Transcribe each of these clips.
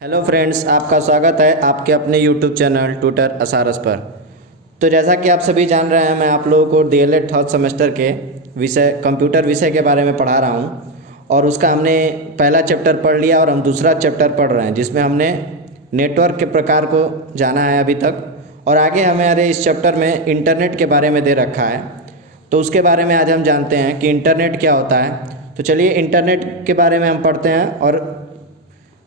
Hello friends, आपका स्वागत है आपके अपने यूट्यूब चैनल ट्यूटर असारस पर। तो जैसा कि आप सभी जान रहे हैं, मैं आप लोगों को डीएलएड थर्ड सेमेस्टर के विषय कंप्यूटर विषय के बारे में पढ़ा रहा हूं और उसका हमने पहला चैप्टर पढ़ लिया और हम दूसरा चैप्टर पढ़ रहे हैं, जिसमें हमने नेटवर्क के प्रकार को जाना है अभी तक। और आगे हमारे इस चैप्टर में इंटरनेट के बारे में दे रखा है, तो उसके बारे में आज हम जानते हैं कि इंटरनेट क्या होता है। तो चलिए इंटरनेट के बारे में हम पढ़ते हैं। और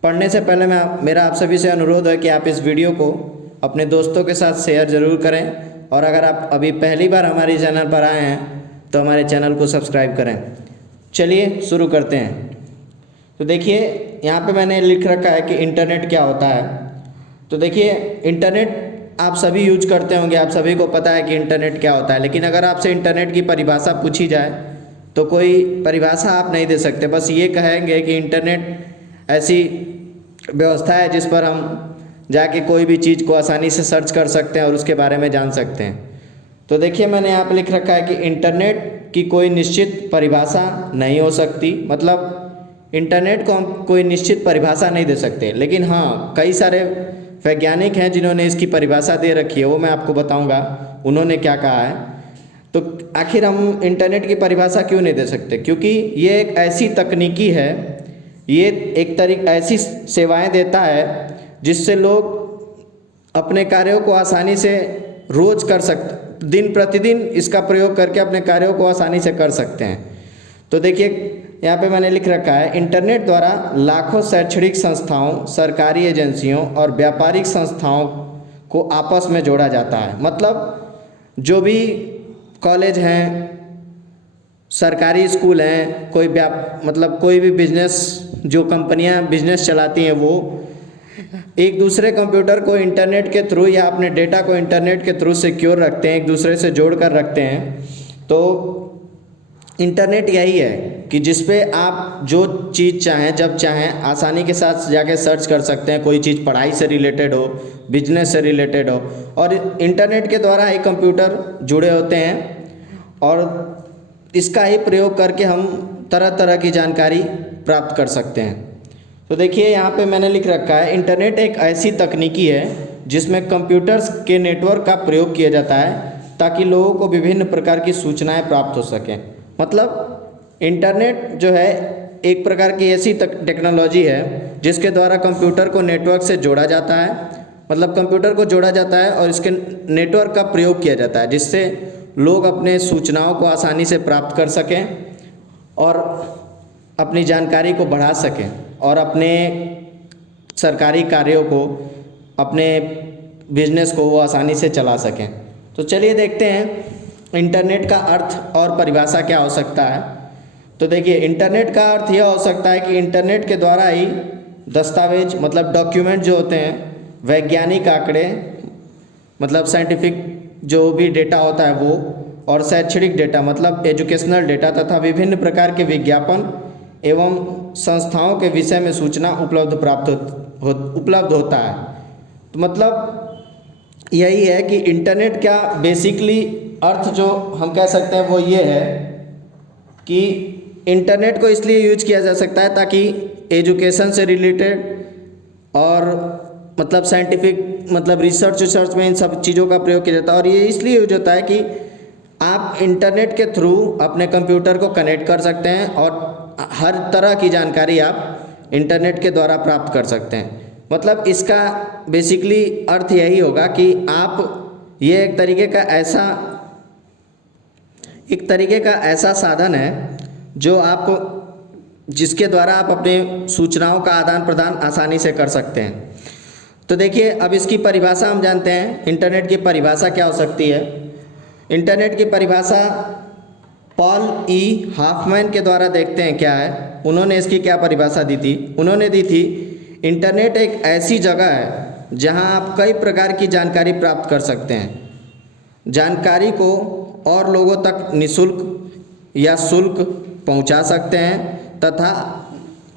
पढ़ने से पहले मेरा आप सभी से अनुरोध है कि आप इस वीडियो को अपने दोस्तों के साथ शेयर ज़रूर करें, और अगर आप अभी पहली बार हमारे चैनल पर आए हैं तो हमारे चैनल को सब्सक्राइब करें। चलिए शुरू करते हैं। तो देखिए यहाँ पे मैंने लिख रखा है कि इंटरनेट क्या होता है। तो देखिए इंटरनेट आप सभी यूज करते होंगे, आप सभी को पता है कि इंटरनेट क्या होता है। लेकिन अगर आपसे इंटरनेट की परिभाषा पूछी जाए तो कोई परिभाषा आप नहीं दे सकते, बस ये कहेंगे कि इंटरनेट ऐसी व्यवस्था है जिस पर हम जाके कोई भी चीज़ को आसानी से सर्च कर सकते हैं और उसके बारे में जान सकते हैं। तो देखिए मैंने यहाँ पे लिख रखा है कि इंटरनेट की कोई निश्चित परिभाषा नहीं हो सकती, मतलब इंटरनेट को हम कोई निश्चित परिभाषा नहीं दे सकते। लेकिन हाँ, कई सारे वैज्ञानिक हैं जिन्होंने इसकी परिभाषा दे रखी है, वो मैं आपको बताऊँगा उन्होंने क्या कहा है। तो आखिर हम इंटरनेट की परिभाषा क्यों नहीं दे सकते? क्योंकि ये एक ऐसी तकनीकी है, ये एक तरीके ऐसी सेवाएं देता है जिससे लोग अपने कार्यों को आसानी से रोज कर सकते, दिन प्रतिदिन इसका प्रयोग करके अपने कार्यों को आसानी से कर सकते हैं। तो देखिए यहाँ पे मैंने लिख रखा है, इंटरनेट द्वारा लाखों शैक्षणिक संस्थाओं, सरकारी एजेंसियों और व्यापारिक संस्थाओं को आपस में जोड़ा जाता है। मतलब जो भी कॉलेज हैं, सरकारी स्कूल हैं, मतलब कोई भी बिजनेस, जो कंपनियां बिजनेस चलाती हैं, वो एक दूसरे कंप्यूटर को इंटरनेट के थ्रू या अपने डेटा को इंटरनेट के थ्रू सिक्योर रखते हैं, एक दूसरे से जोड़ कर रखते हैं। तो इंटरनेट यही है कि जिस पे आप जो चीज़ चाहें जब चाहें आसानी के साथ जाके सर्च कर सकते हैं। कोई चीज़ पढ़ाई से रिलेटेड हो, बिजनेस से रिलेटेड हो, और इंटरनेट के द्वारा ही कंप्यूटर जुड़े होते हैं और इसका ही प्रयोग करके हम तरह तरह की जानकारी प्राप्त कर सकते हैं। तो देखिए यहाँ पे मैंने लिख रखा है, इंटरनेट एक ऐसी तकनीकी है जिसमें कंप्यूटर्स के नेटवर्क का प्रयोग किया जाता है ताकि लोगों को विभिन्न प्रकार की सूचनाएं प्राप्त हो सकें। मतलब इंटरनेट जो है एक प्रकार की ऐसी टेक्नोलॉजी है जिसके द्वारा कंप्यूटर को नेटवर्क से जोड़ा जाता है, मतलब कंप्यूटर को जोड़ा जाता है और इसके नेटवर्क का प्रयोग किया जाता है जिससे लोग अपने सूचनाओं को आसानी से प्राप्त कर सकें और अपनी जानकारी को बढ़ा सकें और अपने सरकारी कार्यों को, अपने बिजनेस को वो आसानी से चला सकें। तो चलिए देखते हैं इंटरनेट का अर्थ और परिभाषा क्या हो सकता है। तो देखिए इंटरनेट का अर्थ यह हो सकता है कि इंटरनेट के द्वारा ही दस्तावेज, मतलब डॉक्यूमेंट जो होते हैं, वैज्ञानिक आंकड़े, मतलब साइंटिफिक जो भी डेटा होता है वो, और शैक्षणिक डेटा मतलब एजुकेशनल डेटा, तथा विभिन्न प्रकार के विज्ञापन एवं संस्थाओं के विषय में सूचना उपलब्ध होता है। तो मतलब यही है कि इंटरनेट का बेसिकली अर्थ जो हम कह सकते हैं वो ये है कि इंटरनेट को इसलिए यूज किया जा सकता है ताकि एजुकेशन से रिलेटेड और मतलब साइंटिफिक, मतलब रिसर्च में इन सब चीज़ों का प्रयोग किया जाता है। और ये इसलिए यूज होता है कि आप इंटरनेट के थ्रू अपने कंप्यूटर को कनेक्ट कर सकते हैं और हर तरह की जानकारी आप इंटरनेट के द्वारा प्राप्त कर सकते हैं। मतलब इसका बेसिकली अर्थ यही होगा कि आप, ये एक तरीके का ऐसा साधन है जो आप, जिसके द्वारा आप अपने सूचनाओं का आदान प्रदान आसानी से कर सकते हैं। तो देखिए अब इसकी परिभाषा हम जानते हैं। इंटरनेट की परिभाषा क्या हो सकती है? इंटरनेट की परिभाषा पॉल ई हाफमैन के द्वारा देखते हैं क्या है। उन्होंने इसकी क्या परिभाषा दी थी? उन्होंने दी थी, इंटरनेट एक ऐसी जगह है जहां आप कई प्रकार की जानकारी प्राप्त कर सकते हैं, जानकारी को और लोगों तक निःशुल्क या शुल्क पहुंचा सकते हैं तथा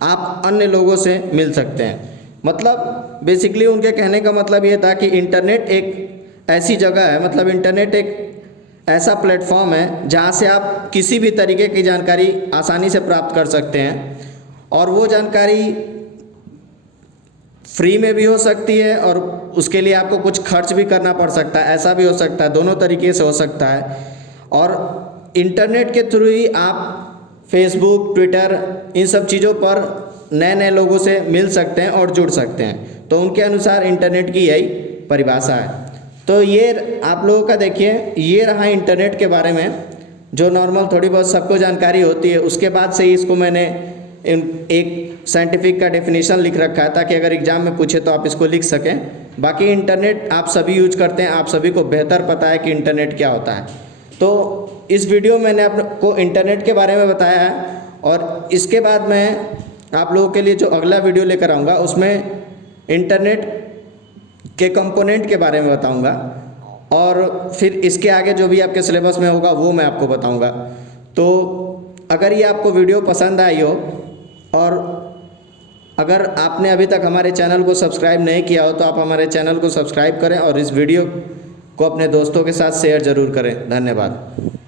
आप अन्य लोगों से मिल सकते हैं। मतलब बेसिकली उनके कहने का मतलब ये था कि इंटरनेट एक ऐसी जगह है, मतलब इंटरनेट एक ऐसा प्लेटफॉर्म है जहाँ से आप किसी भी तरीके की जानकारी आसानी से प्राप्त कर सकते हैं और वो जानकारी फ्री में भी हो सकती है और उसके लिए आपको कुछ खर्च भी करना पड़ सकता है, ऐसा भी हो सकता है, दोनों तरीके से हो सकता है। और इंटरनेट के थ्रू ही आप फेसबुक, ट्विटर, इन सब चीज़ों पर नए नए लोगों से मिल सकते हैं और जुड़ सकते हैं। तो उनके अनुसार इंटरनेट की यही परिभाषा है। तो ये आप लोगों का देखिए, ये रहा इंटरनेट के बारे में जो नॉर्मल थोड़ी बहुत सबको जानकारी होती है। उसके बाद से ही इसको मैंने एक साइंटिफिक का डेफिनेशन लिख रखा है ताकि अगर एग्जाम में पूछे तो आप इसको लिख सकें। बाकी इंटरनेट आप सभी यूज करते हैं, आप सभी को बेहतर पता है कि इंटरनेट क्या होता है। तो इस वीडियो में मैंने आपको इंटरनेट के बारे में बताया है और इसके बाद मैं आप लोगों के लिए जो अगला वीडियो लेकर आऊँगा उसमें इंटरनेट के कंपोनेंट के बारे में बताऊँगा और फिर इसके आगे जो भी आपके सिलेबस में होगा वो मैं आपको बताऊँगा। तो अगर ये आपको वीडियो पसंद आई हो और अगर आपने अभी तक हमारे चैनल को सब्सक्राइब नहीं किया हो तो आप हमारे चैनल को सब्सक्राइब करें और इस वीडियो को अपने दोस्तों के साथ शेयर ज़रूर करें। धन्यवाद।